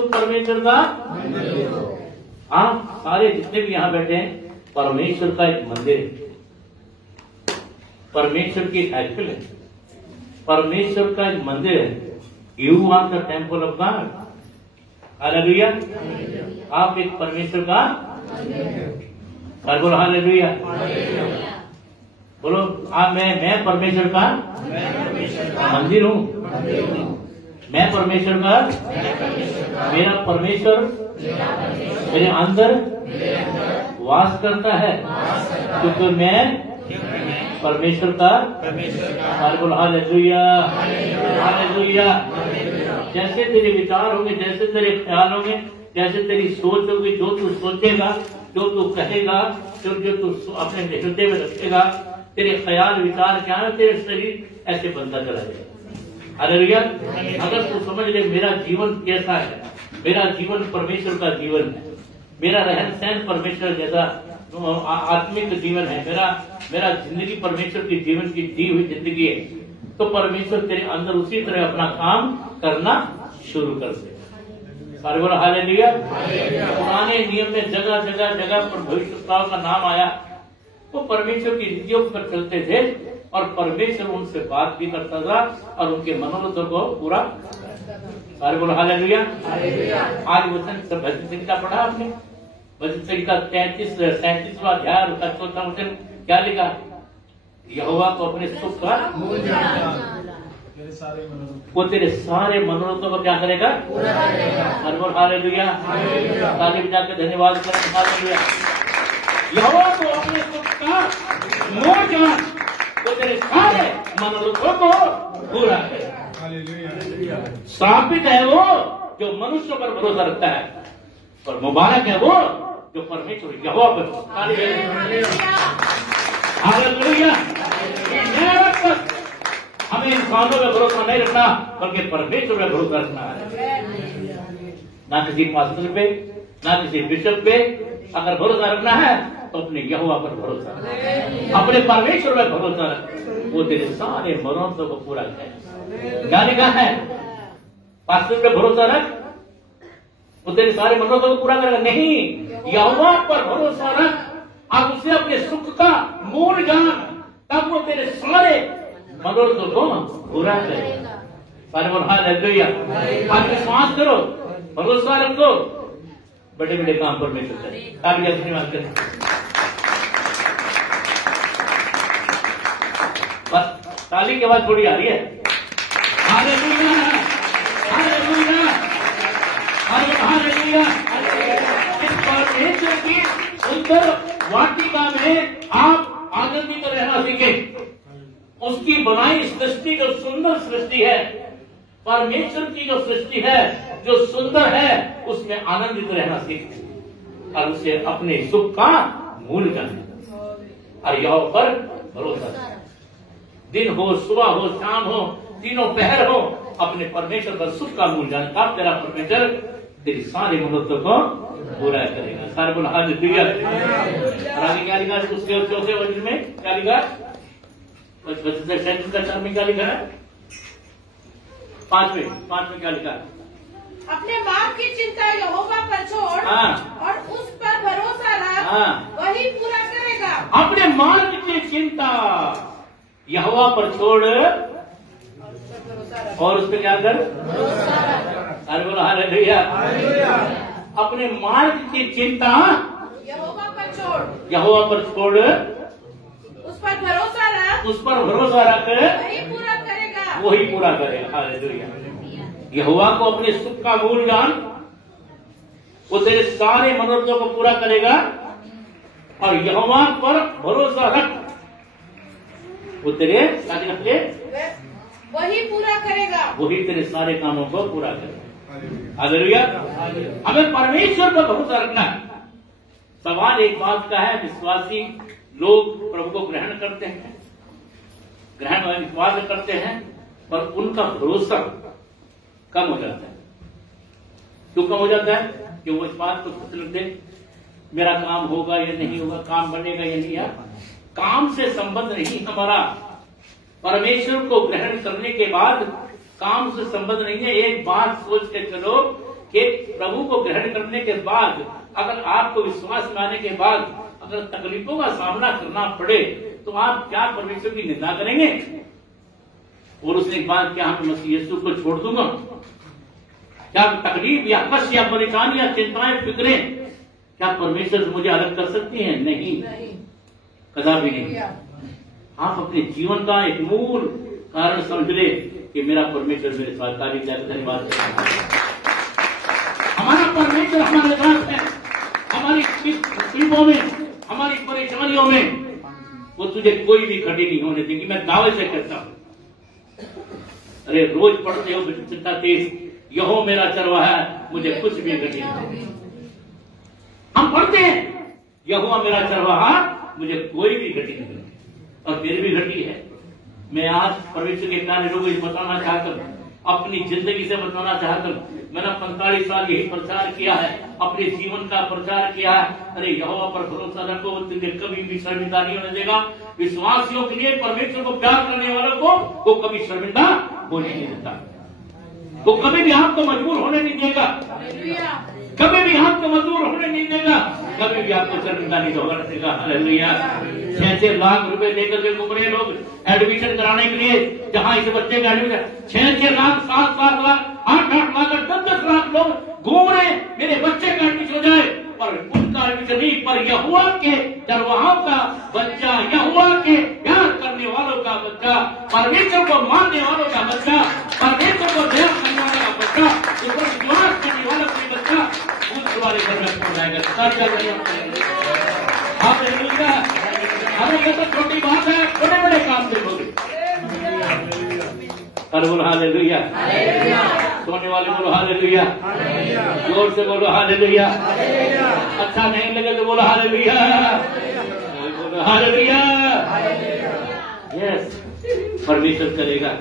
लोग परमेश्वर का, आप सारे जितने भी यहाँ बैठे हैं परमेश्वर का एक मंदिर है, परमेश्वर की एक हैकल है, परमेश्वर का एक मंदिर है। You are the temple of God. Hallelujah. आप एक परमेश्वर का, बोलो हालेलुया। बोलो आप, मैं परमेश्वर का मंदिर हूँ। मैं परमेश्वर का, मेरा परमेश्वर मेरे अंदर वास करता है, क्योंकि मैं परमेश्वर का। बोलो हालेलुया, हालेलुया। जैसे तेरे विचार होंगे, जैसे तेरे ख्याल होंगे, जैसे तेरी सोच होगी, जो तू सोचेगा, जो तू कहेगा, जो तू अपने हृदय में रखेगा, तेरे ख्याल विचार क्या है, तेरे शरीर ऐसे बनता चला जाएगा। हालेलुया। अगर तू समझ ले मेरा जीवन कैसा है, मेरा जीवन परमेश्वर का जीवन है, मेरा रहन सहन परमेश्वर जैसा आत्मिक जीवन है, मेरा जिंदगी परमेश्वर की जीवन की दी हुई जिंदगी है, तो परमेश्वर तेरे अंदर उसी तरह अपना काम करना शुरू कर दे। सारे बोलो हालेलुया। पुराने नियम में जगह जगह जगह पर भविष्यवक्ताओं का नाम आया, वो परमेश्वर की नीतियों पर चलते थे और परमेश्वर उनसे बात भी करता था और उनके मनोरथों को पूरा। सारे बोलो हालेलुया। आज वचन भजन संहिता पढ़ा आपने, भजन संहिता 37वां अध्याय उसका 4वां वचन क्या लिखा? यहोवा को अपने सुख का वो तेरे सारे मनोरथों को क्या करेगा? हर बोल हालेलुया। ताली बजा के धन्यवाद करें हालेलुया। यहोवा को अपने सुख का मोह जान, वो तेरे सारे मनोरथों को पूरा करेगा। श्रापित है वो जो मनुष्य पर भरोसा रखता है, और मुबारक है वो जो परमेश्वर यहोवा पर। हालेलुया। हमें इंसानों पे भरोसा नहीं रखना, बल्कि परमेश्वर पे भरोसा रखना है। ना किसी पास्टर पे, ना किसी बिशप पे। अगर भरोसा रखना है तो अपने यहोवा पर भरोसा रख, अपने परमेश्वर पे भरोसा रख, वो तेरे सारे मनोरथों को पूरा करेगा। क्या लिखा है? पास्टर पे भरोसा रख, वो तेरे सारे मनोरथों को पूरा करेगा। नहीं, यहोवा पर भरोसा रख, आप उसे अपने सुख का मूल जान, तब वो तेरे सारे मनोरथों को पूरा करेगा। सारे बोल हालेलुया। आज विश्वास करो, भरोसा रखो, बड़े बड़े काम परमेश्वर करेगा। तालियां धन्यवाद करें। बस ताली की आवाज थोड़ी आ रही है। Hallelujah, hallelujah, hallelujah. इस परमेश्वर की सुंदर वाटिका में आप आनंदित रहना सीखें। उसकी बनाई सृष्टि जो सुंदर सृष्टि है, परमेश्वर की जो सृष्टि है जो सुंदर है, उसमें आनंदित रहना सीखें और उसे अपने सुख का मूल जाने और यहोवा पर भरोसा करें। दिन हो, सुबह हो, शाम हो, तीनों पहर हो, अपने परमेश्वर पर सुख का मूल जाने, तब तेरा परमेश्वर तेरी सारी मनोरथों को पूरा करेगा। सारे बोल हालेलुया। और आगे क्या लिखा? उसके चौथे वचन में क्या लिखा? का 4 में क्या लिखा है? 5 में क्या लिखा है? अपने मार्ग की चिंता यहोवा पर छोड़, और उस पर भरोसा रख, वही पूरा करेगा। अपने मार्ग की चिंता यहोवा पर छोड़ और उस पर क्या कर? अरे बोलो हालेलुया। अपने मार्ग की चिंता यहोवा पर छोड़, यहोवा पर छोड़, उस पर भरोसा रख, उस पर भरोसा रख, वही पूरा करेगा, वही पूरा करेगा। हालेलुया। यहोवा को अपने सुख का मूल जान, वो तेरे सारे मनोरथों को पूरा करेगा, और यहोवा पर भरोसा रख, वो तेरे वही पूरा करेगा, वही तेरे सारे कामों को पूरा करेगा। हालेलुया। हमें परमेश्वर पर भरोसा रखना है। सवाल एक बात का है, विश्वासी लोग प्रभु को ग्रहण करते हैं, ग्रहण और विश्वास करते हैं, पर उनका भरोसा कम हो जाता है। क्यों कम हो जाता है? कि वो इस बात को सोच लेते मेरा काम होगा या नहीं होगा, काम बनेगा या नहीं। काम से संबंध नहीं हमारा, परमेश्वर को ग्रहण करने के बाद काम से संबंध नहीं है। एक बात सोच के चलो कि प्रभु को ग्रहण करने के बाद अगर आपको विश्वास में आने के बाद अगर तकलीफों का सामना करना पड़े तो आप क्या परमेश्वर की निंदा करेंगे? और उसने एक बात, क्या मैं मसीह यीशु को छोड़ दूंगा? क्या तकलीफ या कष्ट या परेशानी या चिंताएं फिक्रें क्या परमेश्वर से मुझे अलग कर सकती हैं? नहीं, कदापि नहीं। आप अपने जीवन का एक मूल कारण समझ ले कि मेरा परमेश्वर मेरे साथ कार्य कर। धन्यवाद। हमारा परमेश्वर हमारे साथ है, हमारी तकलीफों में, हमारी परेशानियों में वो तुझे कोई भी खड़ी नहीं होने देगी। मैं दावे से कहता हूं। अरे रोज पढ़ते हो चिंता तेज, यहो मेरा चरवाहा है, मुझे कुछ भी घटी नहीं। हम पढ़ते हैं यहोवा मेरा चरवाहा, मुझे कोई भी घटी नहीं, और फिर भी घटी है। मैं आज परमेश्वर के कार्य लोगों को बताना चाहता हूँ, अपनी जिंदगी से बताना चाहता हूँ। मैंने 45 साल यही प्रचार किया है, अपने जीवन का प्रचार किया है। अरे यहोवा पर भरोसा रखो, तुझे कभी भी शर्मिंदा नहीं होने देगा। विश्वासियों के लिए, परमेश्वर को प्यार करने वालों को वो कभी शर्मिंदा होने नहीं देता। वो कभी भी आपको मजबूर होने नहीं देगा, कभी भी आपको मजबूर होने नहीं देगा, कभी भी आपको शर्मिंदा नहीं होने देगा। हालेलुया। 6-6 लाख रुपए लेकर के घूम रहे लोग एडमिशन कराने के लिए, जहां इस बच्चे का एडमिशन 6-6 लाख, 7-7 लाख, 8-8 लाख, 10-10 लाख लोग घूम रहे, मेरे बच्चे का एडमिशन हो जाए। पर उनका एडमिशन नहीं, पर यहोवा के चरवाहों का बच्चा, यहोवा के प्यार करने वालों का बच्चा, परमेश्वर को मानने वालों का बच्चा, परमेश्वर को ध्यान करने वालों का बच्चा, ऊपर विश्वास करने वालों का बच्चा, उस तुम्हारे घर में पहुंच जाएगा। अरे ये तो छोटी बात है, बड़े बड़े काम देखोगे। अरे बोलो हालेलुया। सोने वाले बोलो हालेलुया, जोर से बोलो हालेलुया। अच्छा नहीं लगे तो बोलो हालेलुया, बोलो हालेलुया। यस, परमेश्वर करेगा,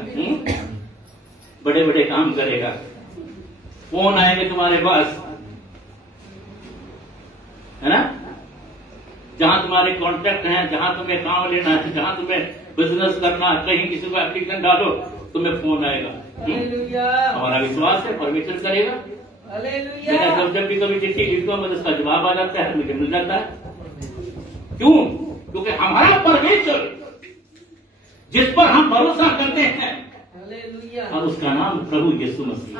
बड़े बड़े काम करेगा। फोन आएंगे तुम्हारे पास, है ना, जहां तुम्हारे कॉन्ट्रैक्ट हैं, जहां तुम्हें काम लेना है, जहां तुम्हें बिजनेस करना है, कहीं किसी को एप्लीकेशन डालो, तुम्हें फोन आएगा। हमारा विश्वास है परमेश्वर करेगा। मेरा जब भी कभी चिट्ठी लिखता हूं, उसका जवाब आ जाता है, मुझे मिल जाता है। क्यों? क्योंकि हमारा परमेश्वर जिस पर हम भरोसा करते हैं, और उसका नाम प्रभु यीशु मसीह।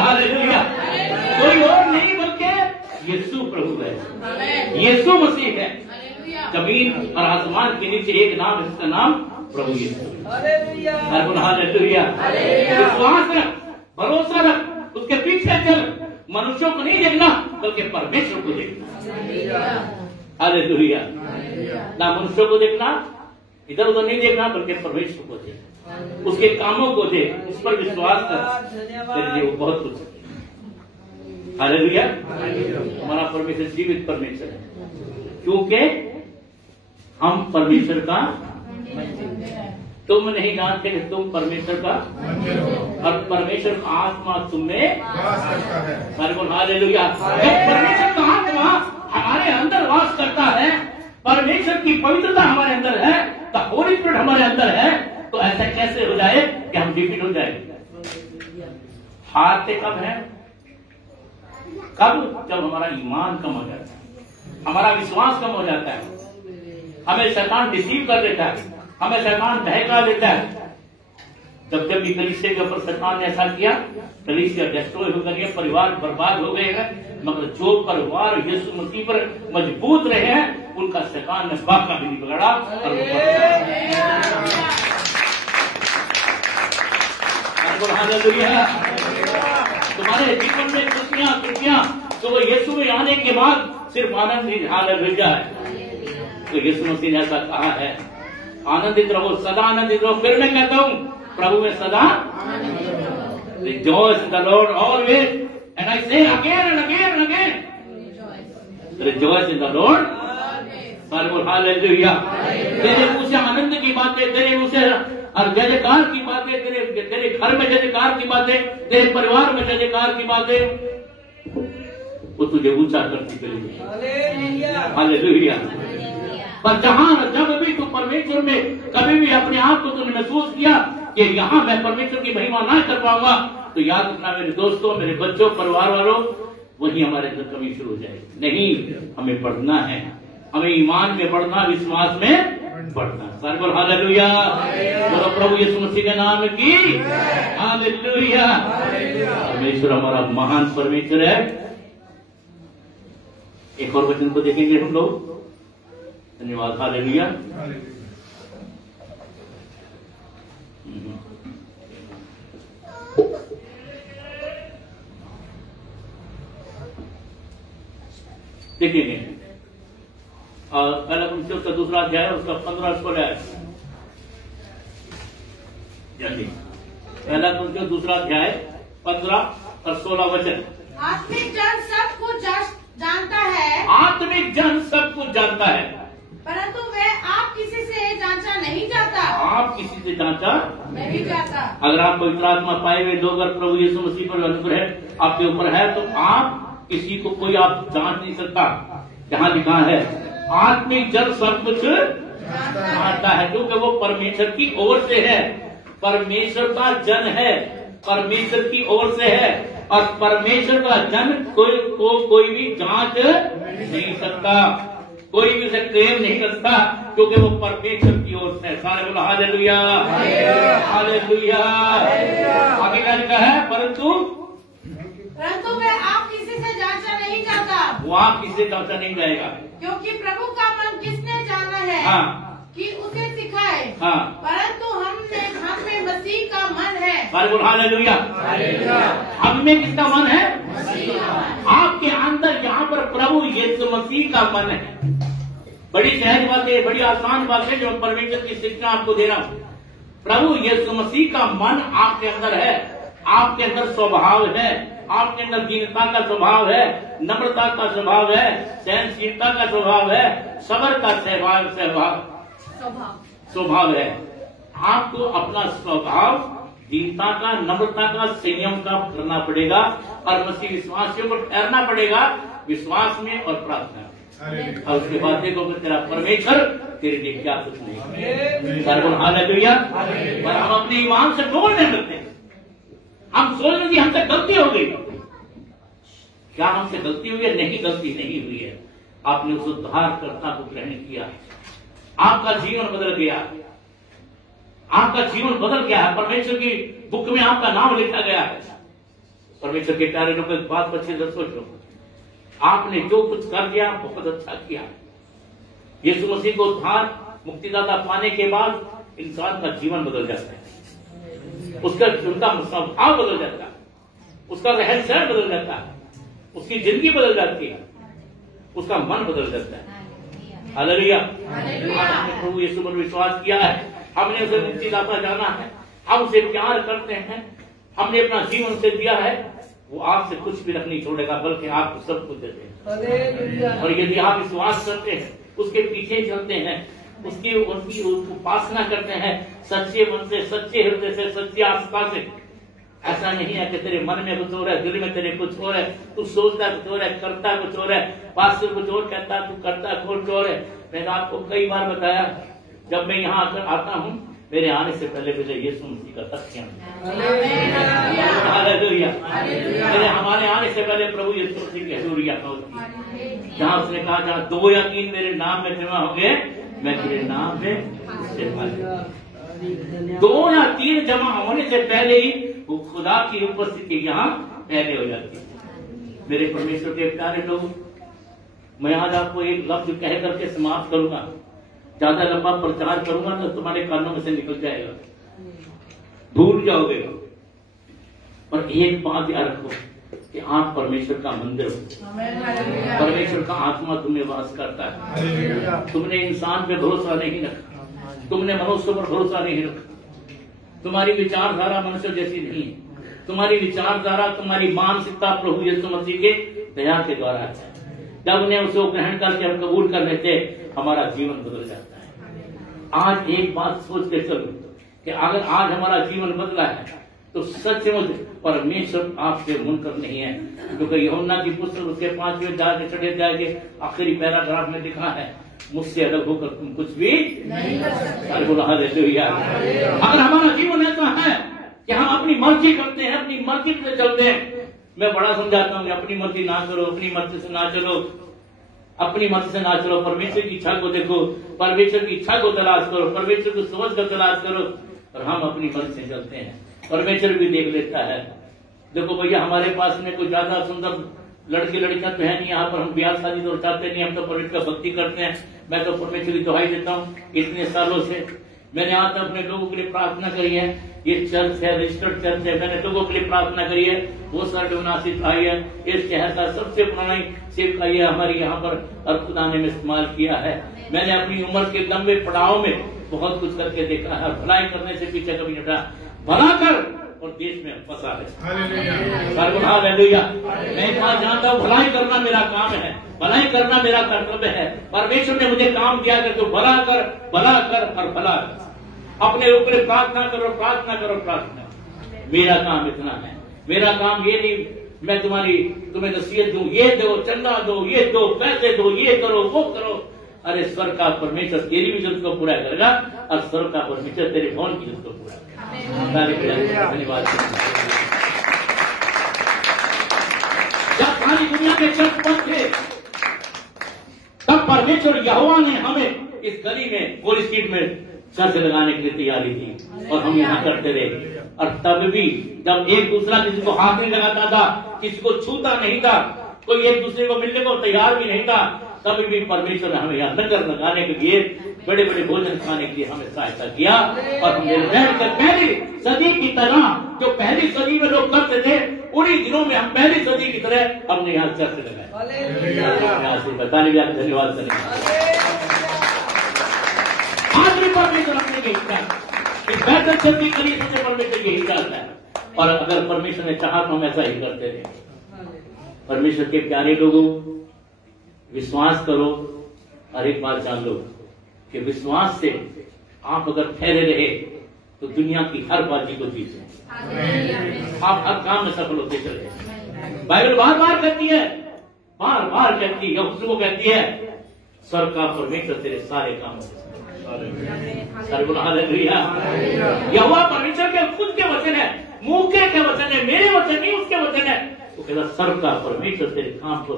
हालेलुया। कोई और नहीं बल्कि यीशु प्रभु है, यीशु मसीह है। जमीन और आसमान के नीचे एक नाम है, जिसका नाम प्रभु यीशु। हालेलुया। विश्वास रख, भरोसा रख, उसके पीछे चल। मनुष्यों को नहीं देखना बल्कि परमेश्वर को देखना। हालेलुया। ना मनुष्यों को देखना, इधर उधर नहीं देखना, बल्कि परमेश्वर को देखना, उसके कामों को देख, उस पर विश्वास कर, तेरे लिए वो बहुत कुछ। हालेलुया। हमारा परमेश्वर जीवित परमेश्वर है, क्योंकि हम परमेश्वर का, तुम नहीं जानते कि तुम परमेश्वर का, और परमेश्वर का आत्मा तुम में हालेलुया। जब परमेश्वर का आत्मा हमारे अंदर वास करता है, परमेश्वर की पवित्रता हमारे अंदर है, द होली स्पिरिट हमारे अंदर है, तो ऐसा कैसे हो जाए कि हम डिफीट हो जाए? हारते कब है? कब? जब हमारा ईमान कम हो जाता है, हमारा विश्वास कम हो जाता है, हमें शैतान डिसीव कर देता है, हमें शैतान बहका देता है। जब जब भी कलीसिया के ऊपर शैतान ने ऐसा किया, कलीसिया डिस्ट्रॉय हो गई है, परिवार बर्बाद हो गए हैं, मगर जो परिवार यीशु मसीह पर मजबूत रहे हैं, उनका शैतान ने बाका भी नहीं बिगाड़ा। तुम्हारे जीवन में खुशियां तो वो यीशु में आने के बाद सिर्फ आनंद ही हालत भेजा है। तो यीशु मसीह ने ऐसा कहा है, आनंदित रहो, सदा आनंदित रहो। फिर मैं कहता हूँ, प्रभु में सदा rejoice in the Lord always, and I say again and again and again, rejoice in the Lord always। Hallelujah. तेरे मुंह से आनंद की बातें, तेरे मुंह से और जयकार की बातें, तेरे घर में जयकार की बातें, तेरे परिवार में जयकार की बातें, वो तुझे ऊंचा करती चलेगी। हालेलुया। पर जहां जब भी तू परमेश्वर में कभी भी अपने आप को तुमने महसूस किया कि यहाँ मैं परमेश्वर की महिमा ना कर पाऊंगा, तो याद रखना मेरे दोस्तों, मेरे बच्चों, परिवार वालों, वही हमारे अंदर कमी शुरू हो जाएगी। नहीं, हमें बढ़ना है, हमें ईमान में बढ़ना, विश्वास में बढ़ना। सारे बोल हालेलुया, बोलो प्रभु यीशु मसीह के नाम की हालेलुया। परमेश्वर हमारा महान परमेश्वर है। एक और वचन को देखेंगे हम लोग। धन्यवाद, हालेलुया। देखेंगे पहला कुरिन्थियों का दूसरा अध्याय, उसका 15-16 है। जल्दी, पहला कुरिन्थियों दूसरा अध्याय 15 और 16 वचन। आत्मिक जन सब कुछ जानता है, आत्मिक जन सब कुछ जानता है, परंतु वह आप किसी से जांचा नहीं जाता। आप किसी से जांचा नहीं जाता। अगर आप पवित्र आत्मा पाए हुए लोग, अगर प्रभु यीशु मसीह पर अनुग्रह आपके ऊपर है, तो आप किसी को कोई आप जांच नहीं सकता। जहाँ लिखा है आत्मिक जन सब कुछ जानता है, क्योंकि वो परमेश्वर की ओर से है, परमेश्वर का जन है, परमेश्वर की ओर से है, और परमेश्वर का जन कोई भी जांच नहीं सकता, कोई भी उसे क्लेम नहीं करता, क्योंकि वो परमेश्वर की ओर से है। सारे बोलो हालेलुया, हालेलुया। आगे क्या लिखा है? परंतु वह आप किसी से जांचा नहीं जाता। वो आप किसी से जांचा नहीं जाएगा, क्योंकि प्रभु का मन किसने जाना है कि उसे सिखाए। परंतु हम में मसीह का मन है। सारे बोलो हालेलुया। हम में किसका मन है? आपके अंदर यहाँ पर प्रभु यीशु मसीह का मन है। बड़ी सहज बात है, बड़ी आसान बात है जो परमेश्वर की शिक्षा आपको दे रहा हूँ। प्रभु यीशु मसीह का मन आपके अंदर है, आपके अंदर स्वभाव है, आपके अंदर दीनता का स्वभाव है, नम्रता का स्वभाव है, सहनशीलता का स्वभाव है, सब्र का स्वभाव है। आपको अपना स्वभाव दीनता का, नम्रता का, संयम का करना पड़ेगा, और मसीह विश्वासियों को ठहरना पड़ेगा विश्वास में और प्रार्थना में। और उसके बाद देखो कि तेरा परमेश्वर तेरे लिए क्या कुछ नहीं। हालेलुया। पर हम अपने ईमान से डोलने लगते हैं, हम सोच रहे हमसे गलती हो गई। क्या हमसे गलती हुई है? नहीं, गलती नहीं हुई है। आपने उस उद्धारकर्ता को ग्रहण किया, आपका जीवन बदल गया, आपका जीवन बदल गया है। परमेश्वर की बुक में आपका नाम लिखा गया है। परमेश्वर के प्यारे लोगों की बात अच्छे से सोचो, आपने जो कुछ कर दिया बहुत अच्छा किया। यीशु मसीह को उद्धार मुक्तिदाता पाने के बाद इंसान का जीवन बदल जाता है, उसका स्वभाव बदल जाता है, उसका रहन सहन बदल जाता है, उसकी जिंदगी बदल जाती है, उसका मन बदल जाता है। हालेलुया। हमने प्रभु यीशु पर विश्वास किया है, हमने उसे मुक्तिदाता जाना है, हम उसे प्यार करते हैं, हमने अपना जीवन उसे दिया है। वो आपसे कुछ भी नहीं छोड़ेगा, बल्कि आपको सब कुछ देते हैं। और यदि आप विश्वास करते हैं, उसके पीछे चलते हैं, उसकी उपासना करते हैं सच्चे मन से, सच्चे हृदय से, सच्ची आस्था से, ऐसा नहीं है कि तेरे मन में कुछ हो रहा है, दिल में तेरे कुछ हो रहा है, तू सोचता कुछ हो रहा है, करता कुछ हो रहा है, पास्टर कुछ और कहता है, तू करता कुछ और है। मैंने आपको कई बार बताया, जब मैं यहाँ आकर आता हूँ, मेरे आने से पहले यीशु मसीह का तथ्य मेरे हमारे आने से पहले प्रभु यीशु मसीह की हजूरी होती, जहाँ उसने कहा जहाँ 2 या 3 मेरे नाम में जमा होंगे, मैं तेरे नाम में 2 या 3 जमा होने से पहले ही वो खुदा की उपस्थिति यहाँ पहले हो जाती है। मेरे परमेश्वर के प्यारे लोग, मैं आज आपको एक लफ्ज कह करके समाप्त करूंगा। ज्यादा लंबा प्रचार करूंगा तो तुम्हारे कानों में से निकल जाएगा, भूल जाओगे। पर एक बात याद रखो कि आप परमेश्वर का मंदिर हो, परमेश्वर का आत्मा तुम्हें वास करता है। तुमने इंसान पे भरोसा नहीं रखा, तुमने मनुष्य पर भरोसा नहीं रखा, तुम्हारी विचारधारा मनुष्य जैसी नहीं है, तुम्हारी विचारधारा, तुम्हारी मानसिकता प्रभु यीशु मसीह के दया के द्वारा है। जब उन्हें उसे ग्रहण करके हम कबूल कर लेते, हमारा जीवन बदल जाता है। आज एक बात सोच के चलो कि अगर आज हमारा जीवन बदला है तो सचमुच परमेश्वर आपसे मुनकर नहीं है, क्योंकि यूहन्ना की पुस्तक उसके 5वें अध्याय के 6वें अध्याय के आखिरी पैराग्राफ में लिखा है, मुझसे अलग होकर तुम कुछ भी नहीं कर सकते। अगर हमारा जीवन ऐसा है कि हम अपनी मर्जी करते हैं, अपनी मर्जी से चलते हैं। मैं बड़ा समझाता हूँ कि अपनी मर्जी ना करो, अपनी मर्जी से ना चलो, अपनी मर्जी से ना चलो। परमेश्वर की इच्छा को देखो, परमेश्वर की इच्छा को तलाश करो, परमेश्वर को समझ कर तलाश करो। और हम अपनी मर्जी से चलते हैं, परमेश्वर भी देख लेता है। देखो भैया, हमारे पास में कोई ज्यादा सुंदर लड़की लड़कियां तो है नहीं, यहाँ पर हम ब्याह शादी तो चाहते नहीं, हम तो परमेश्वर का भक्ति करते हैं। मैं तो परमेश्वर की दुहाई देता हूँ, इतने सालों से मैंने आज तक अपने लोगों के लिए प्रार्थना करी है। ये चर्च है, रजिस्टर्ड चर्च है, मैंने लोगों के लिए प्रार्थना करी है। वो सर डोनासिस आई है, इस शहर का सबसे पुरानी सेवकाई है हमारी यहाँ पर, और खुदा ने इस्तेमाल किया है। मैंने अपनी उम्र के लंबे पड़ाव में बहुत कुछ करके देखा है, और भलाई करने से पीछे कभी नहीं हटा। भला कर और देश में फंसा है। हालेलुया। मैं इतना जानता हूँ, भलाई करना मेरा काम है, भलाई करना मेरा कर्तव्य है। परमेश्वर ने मुझे काम दिया कि तू भला कर, भला कर और भला कर। अपने ऊपर प्रार्थना करो, प्रार्थना करो, प्रार्थना। मेरा काम इतना है, मेरा काम ये नहीं मैं तुम्हें नसीहत दूं, ये दो, चंदा दो, ये दो, पैसे दो, ये करो, वो करो। अरे स्वर्ग का परमेश्वर तेरी भी जरूरत को पूरा करेगा, और स्वर्ग का परमेश्वर तेरे भवन की जरूरत को पूरा करेगा। धन्यवाद। जब सारी दुनिया के चर्च बंद थे, तब परमेश्वर यहोवा ने हमें इस गली में, गोली स्ट्रीट में चर्च लगाने के लिए तैयारी थी, और हम यहाँ करते रहे। और तब भी जब एक दूसरा किसी को हाथ नहीं लगाता था, किसी को छूता नहीं था, कोई एक दूसरे को मिलने को तैयार भी नहीं था, तभी भी परमेश्वर ने हमें यहाँ लंगर लगाने के लिए, बड़े बड़े भोजन खाने के लिए हमें सहायता किया। और हमने रहकर पहली सदी की तरह, जो पहली सदी में लोग करते थे, उन्हीं दिनों में हम पहली सदी की तरह हमने यहाँ चर्च लगाया। बताने भी धन्यवाद करेंगे। आज भी परमेश्वर अपने की इच्छा इस बेहतर चलती करी से परमेश्वर की इच्छा है। और अगर परमेश्वर ने चाहा तो हम ऐसा ही करते रहे। परमेश्वर के प्यारे लोगों, विश्वास करो, और एक बात जान लो कि विश्वास से आप अगर ठहरे रहे तो दुनिया की हर बाजी को जीते, आप हर काम में सफल होते चले। बाइबल बार बार कहती है, बार बार कहती है, उसको कहती है, स्वर्ग का परमेश्वर तेरे सारे काम यहोवा परमेश्वर के खुद के वचन है, मुंह के वचन है, मेरे वचन नहीं, उसके वचन है। वो कहता स्वर्ग का परमेश्वर तेरे काम को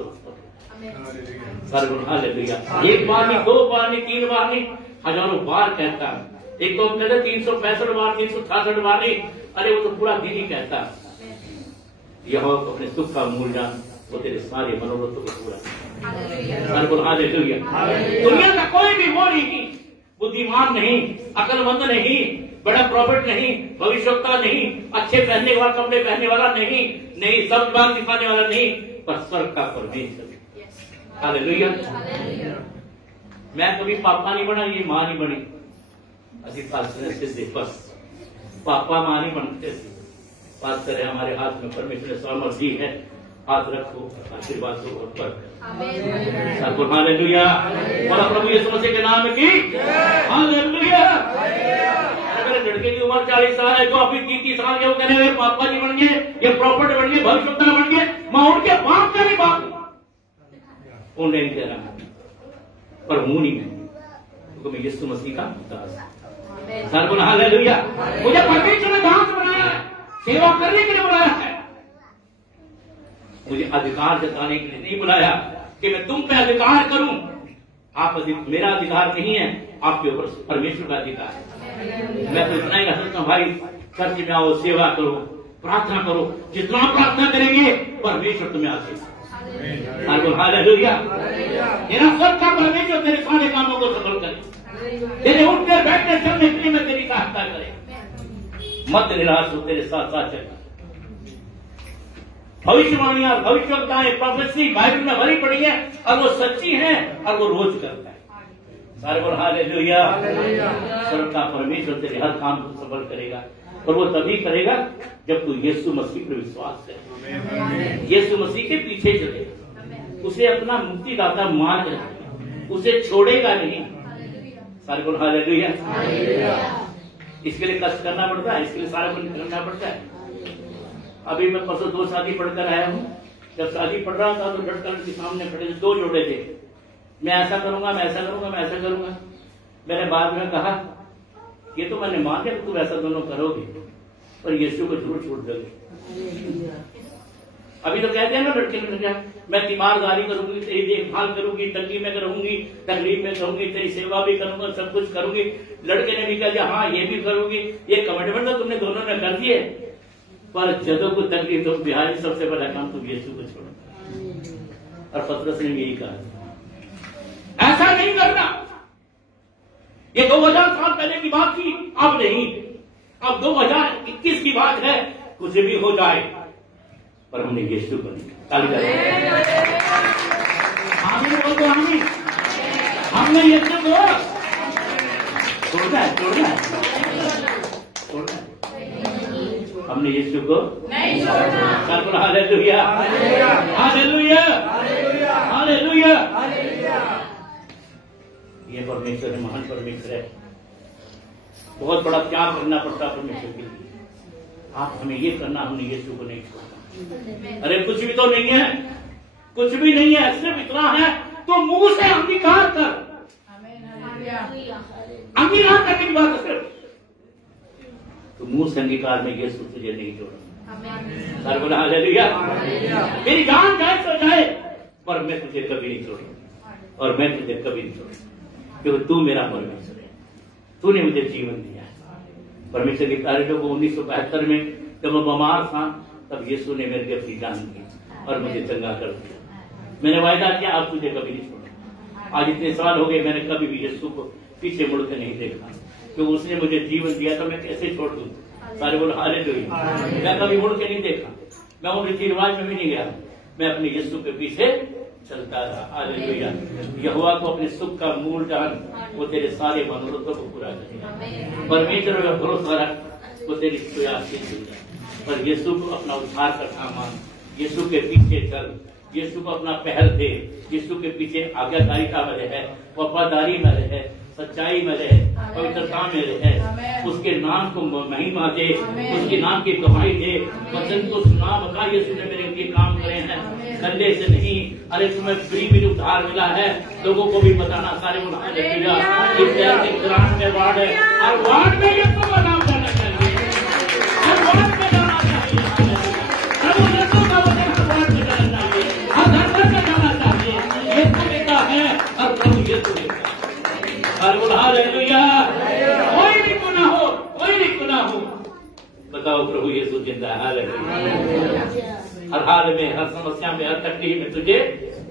हालेलुया। एक बार नहीं, दो बार नहीं, तीन बार नहीं, हजारों बार कहता है। एक तो कहते 365 बार, 366 बार नहीं, अरे वो तो पूरा दिन ही कहता है। यहोवा को अपने सुख का मूल जान, वो तेरे सारे मनोरथों को पूरा। हालेलुया। दुनिया का कोई भी वो नहीं, बुद्धिमान नहीं, अकलमंद नहीं, बड़ा प्रॉफिट नहीं, भविष्यवक्ता नहीं, अच्छे पहनने वाला, कपड़े पहनने वाला नहीं, सब बात सिखाने वाला नहीं, पर स्वर्ग का परमेश्वर। हालेलुया। मैं कभी पापा नहीं बना, ये मां नहीं बनी। अभी बस पापा मां नहीं बनते। बात करें, हमारे हाथ में परमेश्वर ने सामर्थ दी है, हाथ रखो, आशीर्वाद दो और पर। हालेलुया। और प्रभु यीशु मसीह के नाम की हालेलुया। अगर लड़के की उम्र 40 साल है, जो अभी 30 साल के, वो कहने हुए पापा जी बन गए, ये प्रॉपर्टी बन गए, भविष्यवक्ता बन गए, मां उनके बाप का भी बाप वो नहीं कह रहा, पर मुंह नहीं में, क्योंकि मैं यीशु मसीह का दास। हालेलुया। मुझे परमेश्वर ने दास बनाया है, सेवा करने के लिए बनाया है, मुझे अधिकार जताने के लिए नहीं बुलाया कि मैं तुम पे अधिकार करूं। आप मेरा अधिकार नहीं है, आपके ऊपर परमेश्वर का अधिकार है। मैं तो इतना ही कह सकता हूं, भाई चर्च में आओ, सेवा करो, प्रार्थना करो, जितना प्रार्थना करेंगे परमेश्वर तुम्हें आशीष। हालेलुया। मेरा स्वर्ग का परमेश्वर तेरे सारे कामों को सफल करे, तेरे उठने बैठने चलने के लिए मैं तेरी सहायता करे। मत निराश हो, तेरे साथ साथ चल। भविष्यवाणियां, भविष्यवक्ताएं, प्रोफेसी बाइबल में भरी पड़ी है, और वो सच्ची है, और वो रोज करता है। सारे बोल हालेलुया। स्वर्ग का परमेश्वर तेरे हर काम को सफल करेगा, और वो तभी करेगा जब तू यीशु मसीह पर विश्वास करे, यीशु मसीह के पीछे चले, उसे अपना मुक्तिदाता मान रहे, उसे छोड़ेगा नहीं। सारे बोल हालेलुया। इसके लिए कष्ट करना पड़ता है, इसके लिए सारा कुछ करना पड़ता है। अभी मैं परसों 2 शादी पढ़कर आया हूँ। जब शादी पढ़ रहा था तो लड़का के सामने खड़े 2 जोड़े थे। मैं ऐसा करूंगा, मैं ऐसा करूंगा, मैं ऐसा करूंगा। मैंने बाद में कहा, ये तो मैंने मान लिया, तुम ऐसा दोनों करोगे, पर यीशु को जरूर छोड़ दो। अभी तो कहते हैं ना लड़के लड़कियां, मैं तीमारदारी करूंगी, तेरी देखभाल करूंगी, तंगी में रहूंगी, तकलीफ में रहूंगी, तेरी सेवा भी करूंगा, सब कुछ करूंगी। लड़के ने भी कह दिया हाँ ये भी करूंगी। ये कमिटमेंट तो तुमने दोनों ने कर दिए, पर जदों को तकलीफ तो बिहार सबसे बड़ा काम तुम यीशु को छोड़ो। और पतरस ने भी यही कहा, ऐसा नहीं करना। ये 2000 साल पहले की बात थी, अब नहीं। अब 2021 की बात है, कुछ भी हो जाए पर हमने यीशु को नहीं। आमीन बोल दो, आमीन। हमने यीशु को छोड़ना है, छोड़ना है, छोड़ना है। हमने यीशु को नहीं छोड़ना। Hallelujah, hallelujah, hallelujah. ये परमेश्वर है, महान परमेश्वर है। बहुत बड़ा त्याग करना पड़ता परमेश्वर के लिए। आप हमें ये करना, हमने यीशु को नहीं छोड़ना। अरे कुछ भी तो नहीं है, कुछ भी नहीं है, सिर्फ इतना है तो मुंह से अंगीकार कर। अंगीकार करने की बात है सिर्फ, तो मुंह से अंगीकार में यीशु तुझे नहीं छोड़ा। सर बोला हालेलुया। मेरी जान जाए तो जाए, पर मैं तुझे कभी नहीं छोड़ूंगा, और मैं तुझे कभी नहीं छोड़ूंगा, क्योंकि तू मेरा परमेश्वर है। तूने मुझे जीवन दिया है। परमेश्वर के कार्य को 1972 में जब मैं बीमार था, तब यीशु ने मेरे अपनी जान दी और मुझे चंगा कर दिया। मैंने वायदा किया अब तुझे कभी नहीं छोड़ूंगा। आज इतने साल हो गए, मैंने कभी भी यीशु को पीछे मुड़ के नहीं देखा, क्योंकि उसने मुझे जीवन दिया तो मैं कैसे छोड़ दूं। सारे बोल हालेलुया। मैं कभी मुड़ के नहीं देखा, मैं वो रीति रिवाज में भी नहीं गया, मैं अपने यीशु के पीछे चलता रहा। हालेलुया। यहोवा को अपने सुख का मूल जान, वो तेरे सारे मनोरथों को पूरा करेगा। परमेश्वर का भरोसा रख, वो तेरी प्रयास पर यीशु को अपना उद्धार का सामान, यीशु के पीछे चल, यीशु को अपना पहल दे, यीशु के पीछे आज्ञाकारिता में रहे, वफादारी में रहे, सच्चाई में रहे, पवित्रता में रहे, उसके नाम को महिमा दे, उसके नाम की गवाही दे। वचन को सुना, बता यीशु ने मेरे लिए काम करे हैं, कंधे से नहीं। अरे तुम्हें फ्री में उद्धार मिला है, लोगों को भी बताना। सारे ग्राम में वार्ड है, और वार्ड में यीशु का नाम करना चाहिए, हर वार्ड में जाना चाहिए, प्रभु यीशु का वचन हर वार्ड में जाना चाहिए, हर घर घर में जाना चाहिए। यीशु लेता है और प्रभु यीशु लेता है। हालेलुया। कोई भी गुनाह हो, कोई भी गुनाह हो, बताओ प्रभु यीशु जिंदा है। हालेलुया। हर हाल में, हर समस्या में, हर तकलीफ में तुझे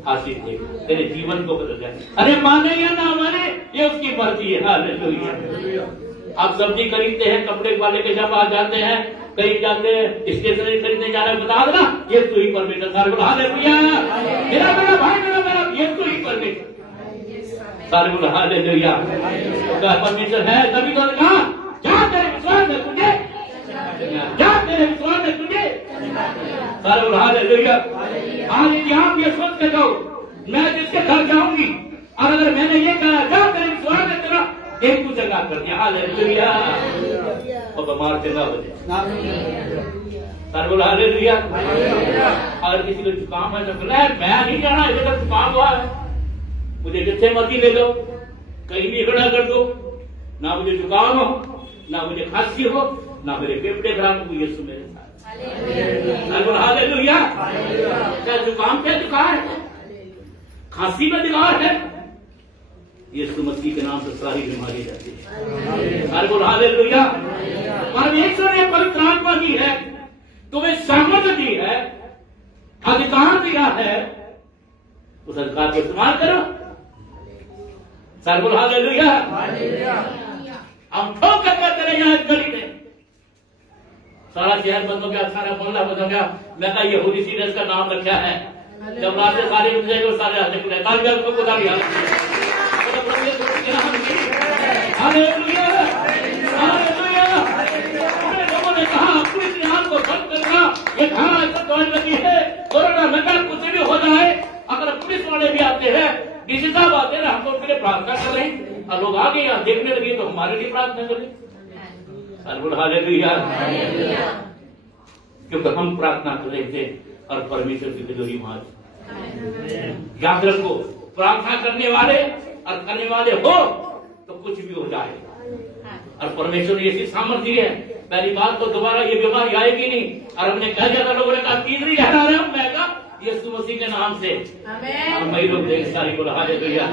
हासिल दे, तेरे जीवन को बदल जाए। अरे माने या ना माने, ये उसकी मर्जी है। हालेलुया। आप सब्जी खरीदते हैं, कपड़े वाले के जब आ जाते हैं, कहीं जाते हैं, स्टेशनरी खरीदने जा रहे हैं, बता देना ये तू ही परमेश्वर। हालेलुया। मेरा बड़ा भाई, मेरा बड़ा, ये तू ही परमेश्वर। सारे बोला हालेलुया। परमेश्वर है तभी तो कहा, क्या तेरे विश्वास है तुझे, क्या तेरे विश्वास है तुझे। सारे बोला हालेलुया। आज यदि आप ये सोच के जाओ, मैं जिसके घर जाऊंगी, और अगर मैंने ये कहा क्या तेरे विश्वास है तेरा, एक को जगह कर दिया। हालेलुया। और बीमार जगह हो जाए। सारे बोला हालेलुया। अगर किसी को जुकाम है तो मैं नहीं जाना, इधर जुकाम हुआ है, मुझे जितने मर्जी ले लो, कहीं भी खड़ा कर दो, ना मुझे जुकाम हो, ना मुझे खांसी हो, ना मेरे फेफड़े खराब हो, यीशु मेरे साथ। हालेलुया। क्या जुकाम क्या जुकाम है, खांसी में जुकाम है, यीशु मसीह के नाम से सारी बीमारी जाती है। हालेलुया। परमेश्वर ने पवित्र आत्मा दी है, तुम्हें सामर्थ्य दी है, अधिकार दिया है, उस अधिकार को इस्तेमाल करो। सर्वुल हालेलुया। हम ठोकर कर चले यहाँ इस गली में, सारा शहर बंद हो गया, सारा मोहल्ला बंद हो गया। मैं कहा ये होली सीरियस का नाम रखा है, जब रात से सारे उठ जाएंगे सारे हाथ खुले तालियां उसको बता दिया। Hallelujah, hallelujah. लोगों ने कहा पुलिस ने हाथ को बंद करना, ये धारा ऐसा दौड़ लगी है, कोरोना लगा कुछ भी हो जाए, अगर पुलिस वाले भी आते हैं, डीसी साहब आते हैं, हम लोग के लिए प्रार्थना कर रहे हैं, और लोग आगे यहाँ देखने लगे तो हमारे लिए प्रार्थना करें। हालेलुया। क्योंकि हम प्रार्थना कर रहे थे और परमेश्वर की तिजोरी वहां। याद रखो, प्रार्थना करने वाले और करने वाले हो तो कुछ भी हो जाए, और परमेश्वर ने ऐसी सामर्थ्य दी है पहली बात तो दोबारा ये बीमारी आएगी नहीं। और हमने कह दिया था, लोगों ने कहा तीसरी लहर आ रहा है, मैं कहा यीशु मसीह के नाम से। और मई लोग देख सारी को हालेलुया।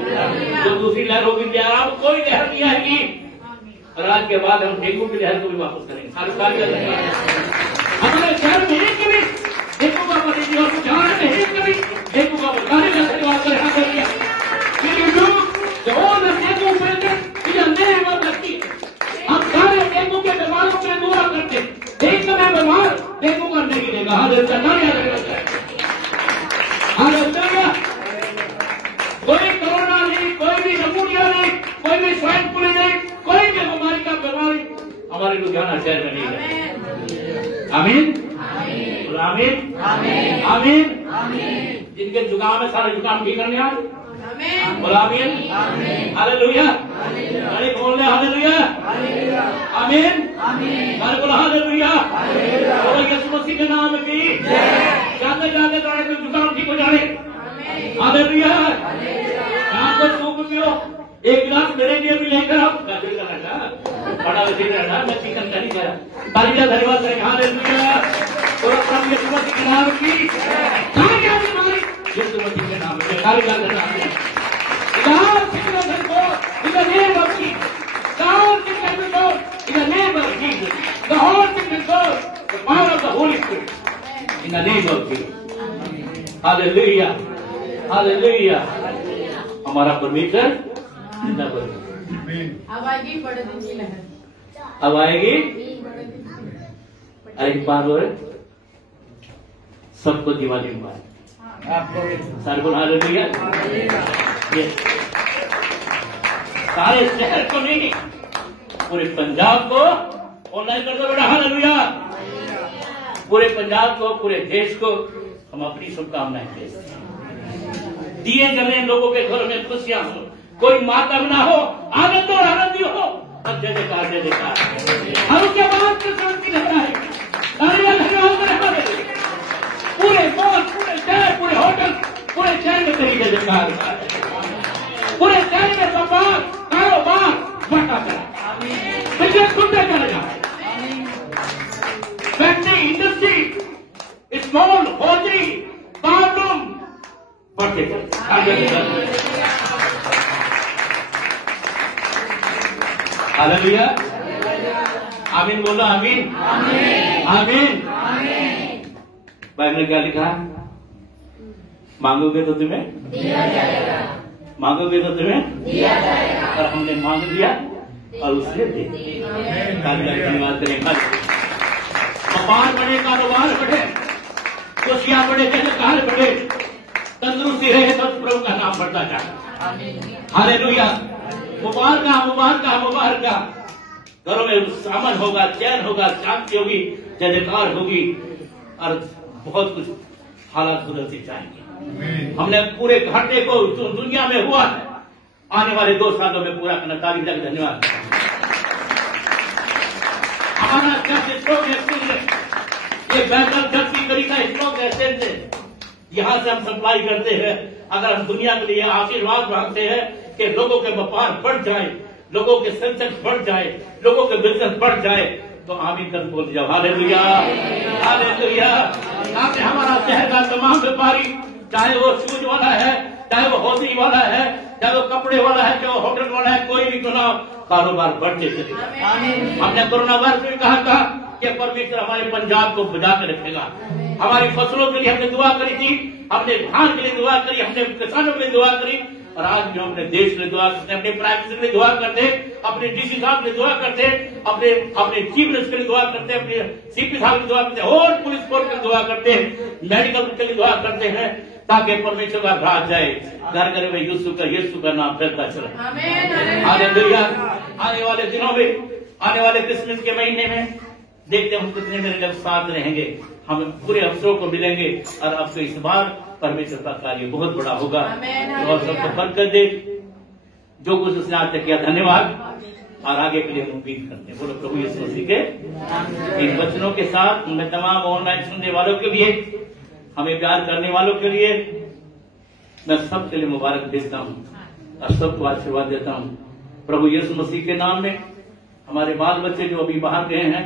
तो दूसरी लहर होगी, अब कोई लहर नहीं आएगी। और आज के बाद हम डेंगू की लहर को भी वापस करेंगे। हमारे शहर में एक भी डेंगू का मरीज और जहां में एक भी डेंगू का बताने का धन्यवाद करें। हम सारे डेंगू के बीमारों में दुआ करते, एक में बीमार डेंगू करने की देगा। कोई कोरोना नहीं, कोई भी नमूनिया नहीं, कोई भी स्वाइन फ्लू नहीं, कोई भी बीमारी का बीमारी हमारे लुधियाना शहर में नहीं है। आमीन आमीन आमीन। जिनके जुकाम है सारे जुकाम ठीक करने आए। बोला आमीन हालेलुया। अरे बोल रहे हालेलुया आमीन। अरे बोला हालेलुया। बोलो यीशु मसीह के नाम में भी जाते जाते तो जुकाम ठीक हो जाए। हालेलुया। आपको सूप पियो, एक गिलास मेरे लिए भी लेकर आप बड़ा वजीर रहना, मैं चिकन का नहीं खाया। तालियां धन्यवाद करें। हालेलुया। पूरा प्रभु यीशु मसीह के नाम की यीशु मसीह के नाम में तालियां धन्यवाद। God sickness and God in the name of Jesus. God sickness and God in the name of Jesus. The whole sickness and God, the power of the Holy Spirit in the name of Jesus. Hallelujah. Hallelujah. हमारा परमेश्वर जिंदाबाद। अब आएगी बड़े दिन की लहर, अब आएगी एक बार और सबको दिवाली मुबारक। सारे बोल हालेलुया। सारे शहर को नहीं, पूरे पंजाब को ऑनलाइन कर दो बेटा। हालेलुया। पूरे पंजाब को, पूरे देश को हम अपनी शुभकामनाएं देते हैं। दिए जले लोगों के घरों में खुशियां हो, कोई मातम ना हो, आनंद और आनंदी हो। अब जय जयकार जय जयकार। हम उसके बाद से शांति रहता है। पूरे मॉल, पूरे शहर, पूरे होटल, पूरे शहर में तेरी जय जयकार। पूरे शहर में व्यापार कारोबार बढ़ता चला, बिजनेस खुलता चलेगा। Factory, industry, small hotel, bathroom बढ़ते चले। हालेलुया। आमीन बोलो। आमीन आमीन। बाइबल ने क्या लिखा? मांगोगे तो तुम्हें दिया जाएगा, मांगोगे तो तुम्हें दिया जाएगा। और हमने मांग लिया और उससे दे दिया। धन्यवाद करें। व्यापार बढ़े, कारोबार बढ़े, खुशियां बढ़े, जयकार बढ़े, तंदुरुस्ती रहे, तो प्रभु का नाम बढ़ता जाए। हालेलुया। मुबारका मुबारका मुबारका। घरों में सामन होगा, चैन होगा, शांति होगी, जयकार होगी और बहुत कुछ हालात बदलते जाएंगे। हमने पूरे घाटे को जो दुनिया में हुआ है आने वाले 2 सालों में पूरा करना। तारीफ लगे। धन्यवाद। हमारा कैसे स्ट्रोक ये बेहतर जबकि करी का स्ट्रोक एसेंस है, यहां से हम सप्लाई करते हैं। अगर हम दुनिया के लिए आशीर्वाद मांगते हैं कि लोगों के व्यापार बढ़ जाए, लोगों के सेंसेक्स बढ़ जाए, लोगों के बिजनेस बढ़ जाए, तो आमीन कर बोल जाओ। Hallelujah hallelujah. आपने हमारा शहर का तमाम व्यापारी, चाहे वो शूज वाला है, चाहे वो होटल वाला है, चाहे वो कपड़े वाला है, चाहे वो होटल वाला है, कोई भी चुनाव कारोबार बढ़ते चले। हमने कोरोना वायरस में कहा था कि परमेश्वर हमारे पंजाब को बचा के रखेगा। हमारी फसलों के लिए हमने दुआ करी थी, हमने धान के लिए दुआ करी, हमने किसानों के लिए दुआ करी, और आज भी अपने देश के लिए दुआ करते, अपने प्राइम मिनिस्टर के लिए दुआ करते, अपने डीसी साहब के लिए दुआ करते, अपने चीफ मिनिस्टर के लिए दुआ करते, अपने सीपी साहब की दुआ करते, और पुलिस फोर्स के लिए दुआ करते हैं, मेडिकल के लिए दुआ करते हैं, ताकि परमेश्वर का राज जाए। घर घर में यीशु का नाम फैलता चला। हालेलुया। आने वाले दिनों में, आने वाले क्रिसमस के महीने में देखते हम कितने मेरे लोग साथ रहेंगे, हम पूरे अफसरों को मिलेंगे, और आपको इस बार परमेश्वर का कार्य बहुत बड़ा होगा और सबको बरकत दे। जो कुछ उसने आज तक किया, धन्यवाद, और आगे के लिए हम उम्मीद करते हैं। बोलो प्रभु यीशु मसीह के इन वचनों के साथ मैं तमाम ऑनलाइन सुनने वालों के लिए, हमें प्यार करने वालों के लिए, मैं सबके लिए मुबारक देता हूँ और सबको आशीर्वाद देता हूँ प्रभु यीशु मसीह के नाम में। हमारे बाल बच्चे जो अभी बाहर गए हैं,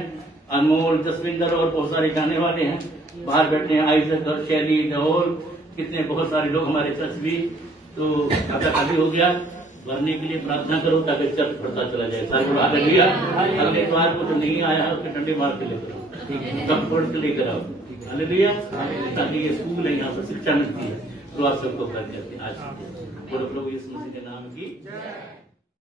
अनमोल, जसविंदर और बहुत सारे जाने वाले हैं बाहर बैठे हैं, आइजक और शैली, राहुल, कितने बहुत सारे लोग हमारे चर्च भी। तो खाता खाली हो गया, भरने के लिए प्रार्थना करो ताकि चर्च भरता चला जाए। सारे आगे लिया, अगले बार को जो नहीं आया उसके डंडे मार के लेकर आओ, कम पढ़ के लेकर आओ, हालेलुया। ताकि ये स्कूल है, यहाँ पर शिक्षा मिलती है, तो आप सबको कर करते आज लोग इस मसीह के नाम की